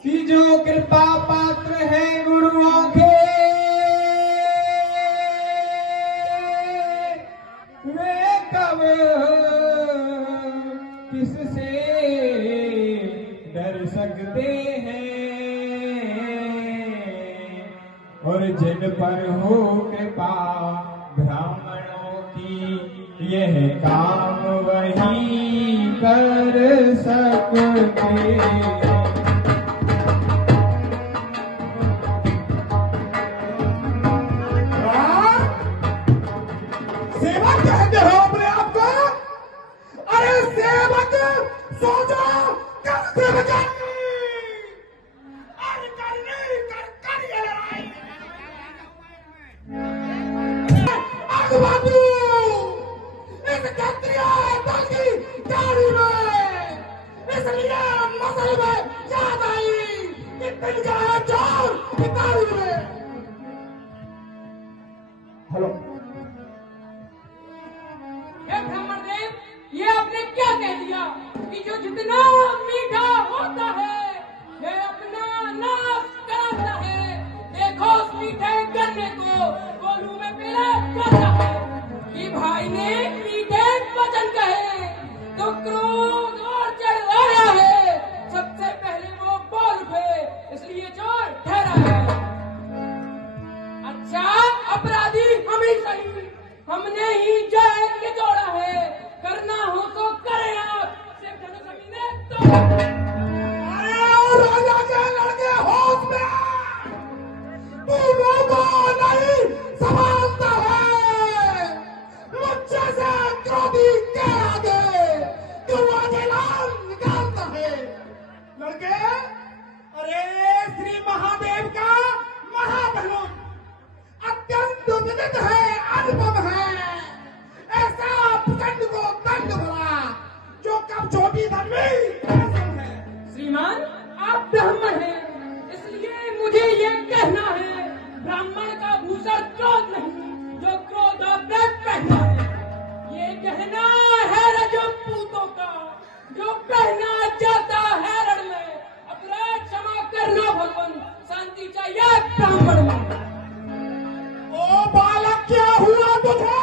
कि जो कृपा पात्र है गुरुओं के, वे कब किससे डर सकते हैं। और जिन पर हो कृपा ब्राह्मणों की, यह काम वही कर सकते हैं। सेवक कहते हो अपने आप को? अरे सेवक सोचो, कर सेवकाई और करनी कर ये लड़ाई। बाबू इस क्षत्रिय दल की गाड़ी में इसलिए मसल में याद आई कि दिल का है चोर की गाड़ी में। हेलो ब्राह्मण देव, ये आपने क्या कह दिया कि जो जितना मीठा होता है ये अपना नाश कराता है। देखो उस मीठे गन्ने को गोलू में पीला करता है कि भाई ने मीठे वचन कहे तो क्रोध और चढ़ आया है। सबसे पहले वो बोल उठे, इसलिए चोर ठहरा है। अच्छा, अपराधी हम ही सही, हमने ही जय निचोड़ा है। करना हो तो करें आप, सिर्फ धनुष ने तो। अरे राजा के लड़के होश में आ, तू लोगों नहीं संभालता है। मुझसे से क्रोधी के आगे तू आगे लाल निकालता है। लड़के, अरे श्री महादेव का महाधनुष अत्यंत विदित है, अनुभव है। ऐसा प्रचंड को दंड भरा जो कब छोटी धर्मी है। श्रीमान, आप ब्राह्मण हैं, इसलिए मुझे ये कहना है, ब्राह्मण का भूषण क्रोध नहीं, जो क्रोध आपने पहना है। ये कहना है रजपूतों का, जो पहना जाता है रण में। अपराध क्षमा करना भगवान, शांति चाहिए ब्राह्मण में। ओ बालक, क्या हुआ तुझे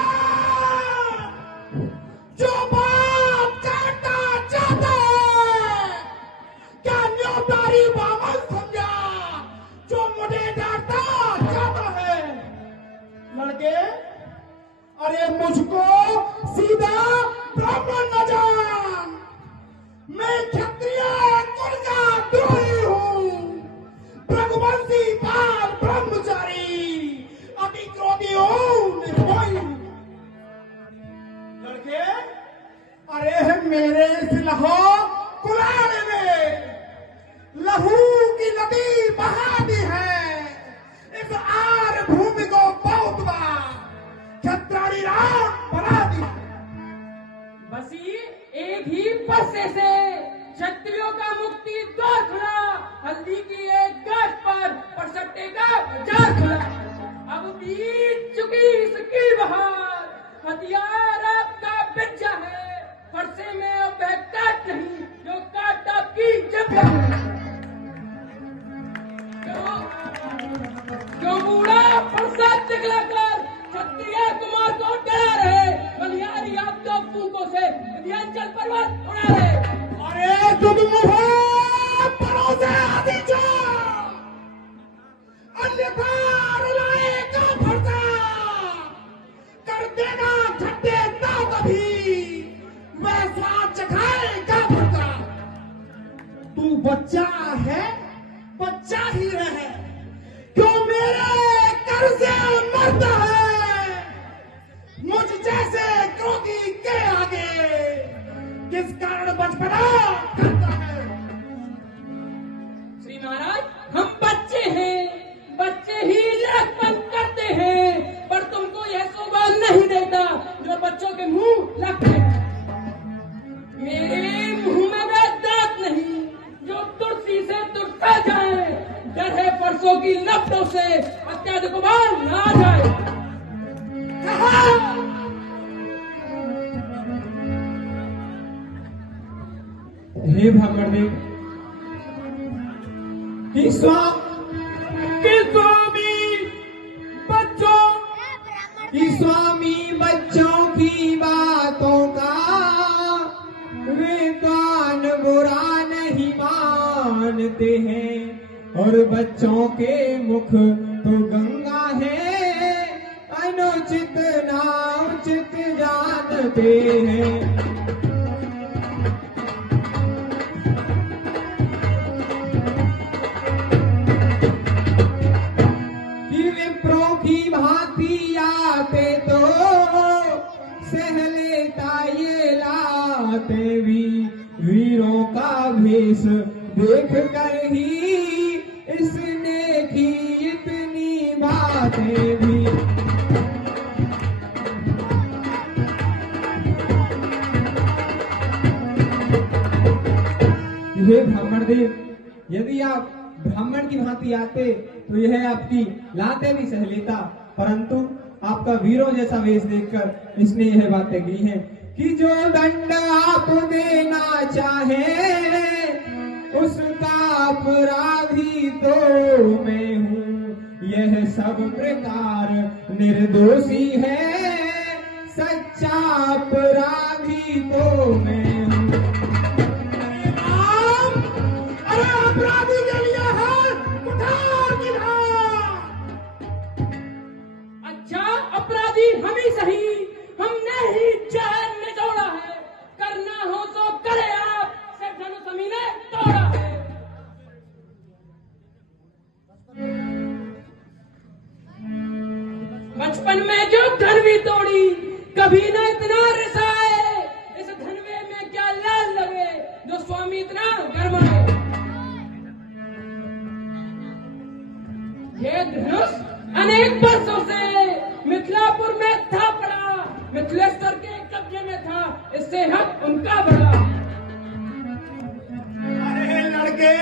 जो बात करना चाहता है? क्या न्योतारी बामन समझा जो मुझे डरता चाहता है? लड़के, अरे मुझको सीधा ब्राह्मण न जान, मैं क्षत्रिय कुल का द्रोही हूँ, रघुवंशी बाल ब्रह्मचारी, अति क्रोधी हूँ, निर्भय हूँ। लड़के, अरे मेरे इस लहो कुलाड़े में लहू की नदी बहा दी है। इस आर भूमि को बहुत बार क्षत्राणी राम बना दी। बसी एक ही पर्से से क्षत्रियों का मुक्ति द्वार खुला। हल्दी की एक गाछ पर परसट्टे का बाजार खुला। अब बीत चुकी इसकी बहार, हथियार आपका बिच्छा है। फरसे में अब है काट नहीं, जो काट आपकी जगह है। जो बूढ़ा फरसा दिखलाकर क्षत्रिय कुमार को डरा रहे, बलिहारी आप तो फूकों से विंध्याचल पर्वत उड़ा रहे। अरे तुम परोसे आदि जो अन्यथा रुलाएगा फरसा, कर देगा ठट्टे दांत भी, वह स्वाद चखाएगा फरसा। तू बच्चा है, बच्चा ही रहे, क्यों मेरे कर से मरता है? मुझ जैसे क्रोधी के आगे किस कारण बचपना करता है? श्री महाराज, हम बच्चे हैं, बच्चे ही लड़कपन करते हैं, पर तुमको यह शोभा नहीं देता जो बच्चों के मुंह लगते हैं। मेरे मुंह में वह दांत नहीं जो तुलसी से तुरता जाए। डर है परसों की लपटों से अत्याधिक बार ना जाए। हे ब्राह्मण देव, कि स्वामी बच्चों की बातों का वे कान बुरा नहीं मानते हैं, और बच्चों के मुख तो गंगा है, अनुचित नाउचित जानते हैं। विप्रों की भांति आते तो सह लेता ये लाते भी, वीरों का भेष देख कर ही इसने की इतनी बातें भी। हे ब्राह्मण देव, यदि आप ब्राह्मण की भांति आते तो यह आपकी लाते भी सह लेता, परंतु आपका वीरों जैसा वेश देखकर इसने यह बातें की हैं कि जो दंड आप देना चाहे उसका अपराधी तो मैं हूँ, यह सब प्रकार निर्दोषी है, सच्चा अपराधी तो मैं हूँ। अरे अपराधी के लिए है कुठार विधान। अच्छा, अपराधी हम ही सही, हमने ही चैन निचोड़ा है, करना हो तो करे आप, से धनुष हमी ने तोड़ा है। बचपन में जो धनवी तोड़ी, कभी न इतना रिसाए, इस धनवे में क्या लाल लगे, जो स्वामी इतना गरमाए। ये धनुष अनेक वर्षों से मिथिलापुर में था पड़ा, मिथिलेश्वर के कब्जे में था, इससे हक उनका बड़ा। अरे लड़के,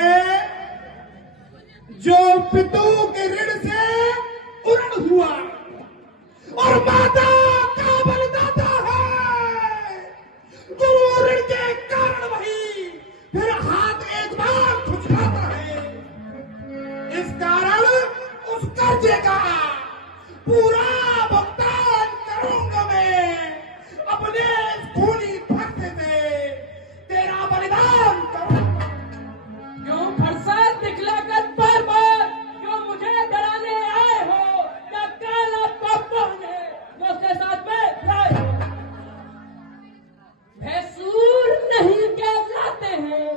जो पितू के ऋण से उरण हुआ और माता का बलिदाता है, गुरु ऋण के कारण वही फिर हाथ एक बार खुजलाता है। इस कारण उस कर्जे का पूरा भुगतान करूंगा मैं, अपने खूनी भक्त से तेरा बलिदान करूंगा। क्यों फरसा दिखलाकर बार बार, क्यों मुझे डराने आए हो, क्या काला पापा ने मुझसे साथ में लाए हो? भैंसूर नहीं कहलाते हैं,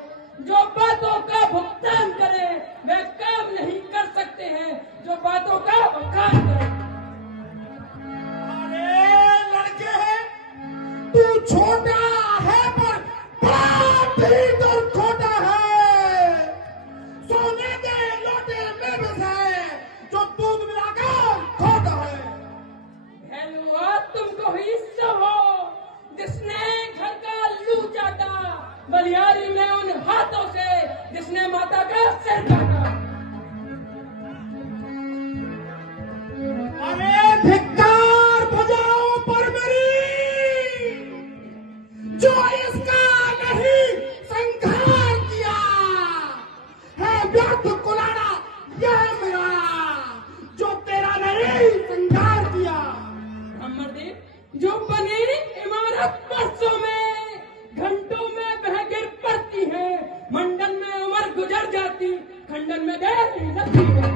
जो बातों का भुगतान करे, वे काम नहीं कर सकते हैं, जो बातों का बखान करे। अरे लड़के, तू छोटा है पर बड़ा ढीठ और खोटा है। सोने के लोटे में बसाए जो दूध मिलाकर खोटा है। भैलुआ तुमको ही सब हो, जिसने घर का लू चाटा, बलियारी में उन हाथों से जिसने माता का सिर काटा। अरे धिक्कार बजाओ पर मेरी, जो इसका नहीं संघार किया है, व्यर्थ कुलाड़ा यह मेरा, जो तेरा नहीं संघार किया। अमरदेव, जो बनी इमारत वर्षों में, घंटों में बह गिर पड़ती है, मंडन में उम्र गुजर जाती, खंडन में देर लगती है।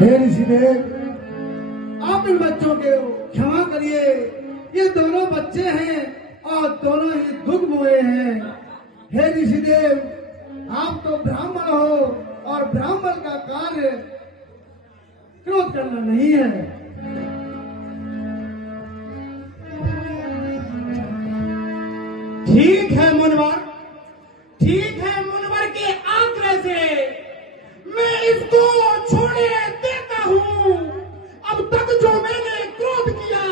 हे ऋषिदेव, आप इन बच्चों को क्षमा करिए, ये दोनों बच्चे हैं और दोनों ही दुख हुए हैं। हे ऋषिदेव, आप तो ब्राह्मण हो और ब्राह्मण का कार्य क्रोध करना नहीं है। ठीक है मुनवर, ठीक है मुनवर के आग्रह से मैं इसको छोड़े देता हूँ। अब तक जो मैंने क्रोध किया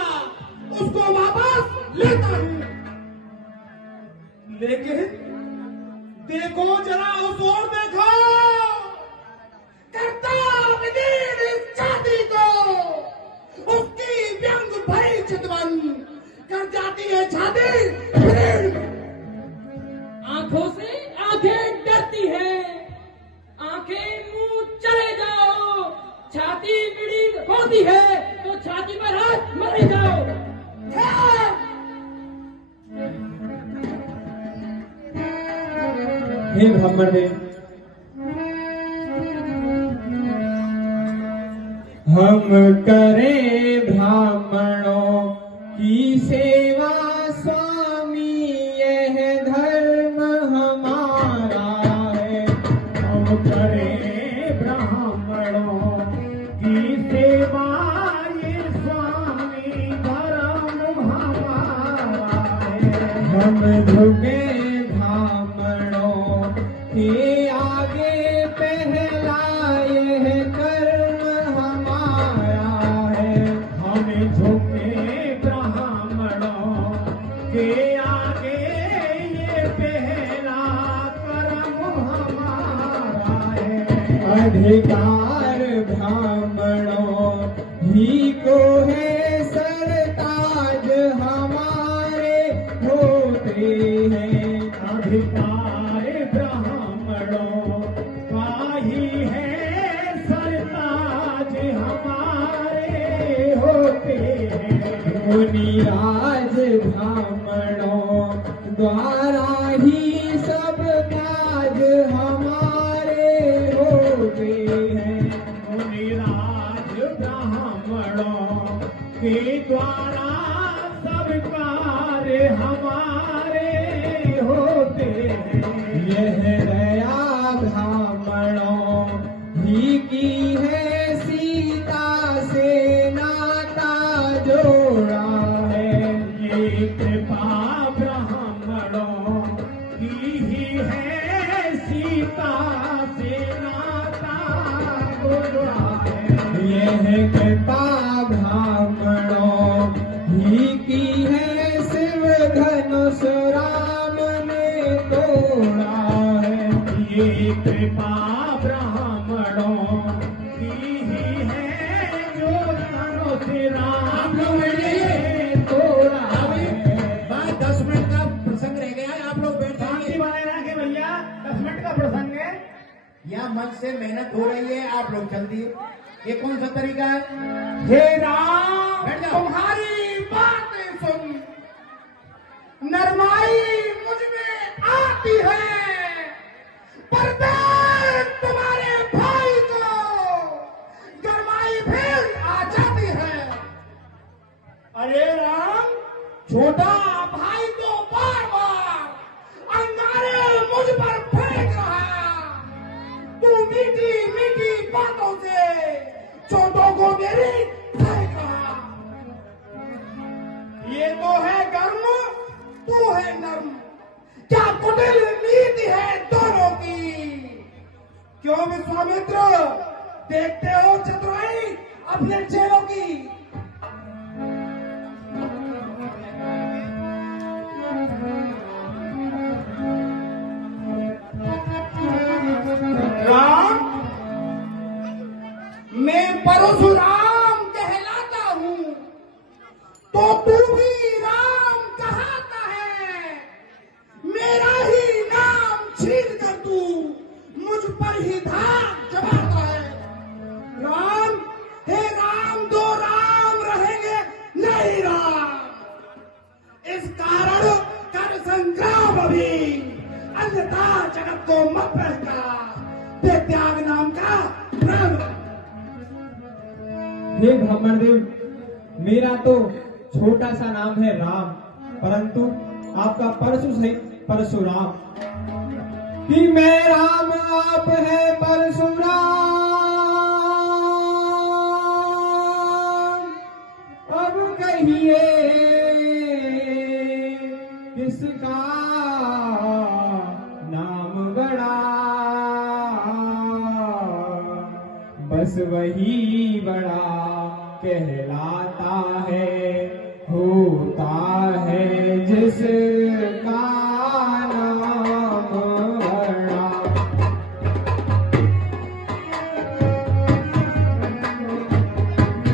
उसको वापस लेता हूँ। लेकिन देखो जरा उस ओर देखो, करता विदीन इस जाति को होती है तो छाती पर हाथ मरे जाओ। हे ब्राह्मणदेव, हम करें ब्राह्मणों की सेवा स्वामी, यह धर्म हमारा है। हम करें ब्राह्मणों की सेवा, ये स्वामी धर्म हमारा है। हम झुके ब्राह्मणों के आगे, पहला यह कर्म हमारा है। हम झुके ब्राह्मणों के आगे, ये पहला कर्म हमारा है। अधिकार ब्राह्मणों ही को है, सरताज हमारे होते हैं। अधिकार ब्राह्मणों का ही है, सरताज हमारे होते हैं। मुनिराज ब्राह्मणों द्वारा ही सब काज हमारे होते हैं। मुनिराज ब्राह्मणों के द्वारा सब कार्य हमारे होते हैं। यह दया ब्राह्मणों ही की है, सीता से नाता जोड़ा है। ये कृपा ब्राह्मणों की ही है, सीता से नाता जोड़ा है। यह कृपा ब्राह्मणों ही की है, शिव धनुष राम ने तोड़ा है। ये कृपा ब्राह्मणों की ही है, जो तनो से राम ने तोड़ा है। 10 मिनट का प्रसंग रह गया है, आप लोग बैठ शांति जाइए। बनाए रखें भैया, 10 मिनट का प्रसंग है। यहाँ मन से मेहनत हो रही है, आप लोग जल्दी। ये कौन सा तरीका है? हे राम, बैठ जाओ। तुम्हारी बातें सुन नरमाई मुझ में आती है, पर देख तुम्हारे भाई को गरमाई फिर आ जाती है। अरे राम, छोटा भाई तो बार बार अंगारे मुझ पर फेंक रहा, तू मीठी मीठी बातों से छोटों को मेरी फेंक रहा। ये तो है गर्म, तू है नर्म, क्या कुटिल नीति है दोनों की। क्यों विश्वामित्र, देखते हो चतुराई अपने चेलों की। राम, मैं परशुराम कहलाता हूँ, तो तू भी राम कहाता है। मेरा ही नाम छीन कर तू मुझ पर ही धाक जमाता है। राम, हे राम, दो राम रहेंगे नहीं राम। इस कारण कर संग्राम अभी, अन्यथा जगत को मत बहका, ते त्याग नाम का राम। हे ब्राह्मणदेव, मेरा तो छोटा सा नाम है राम, परंतु आपका परशु सहित परशुराम। कि मैं राम, आप है परशुराम। अब कहिए किसका नाम बड़ा, बस वही बड़ा कहलाता है, होता है जिस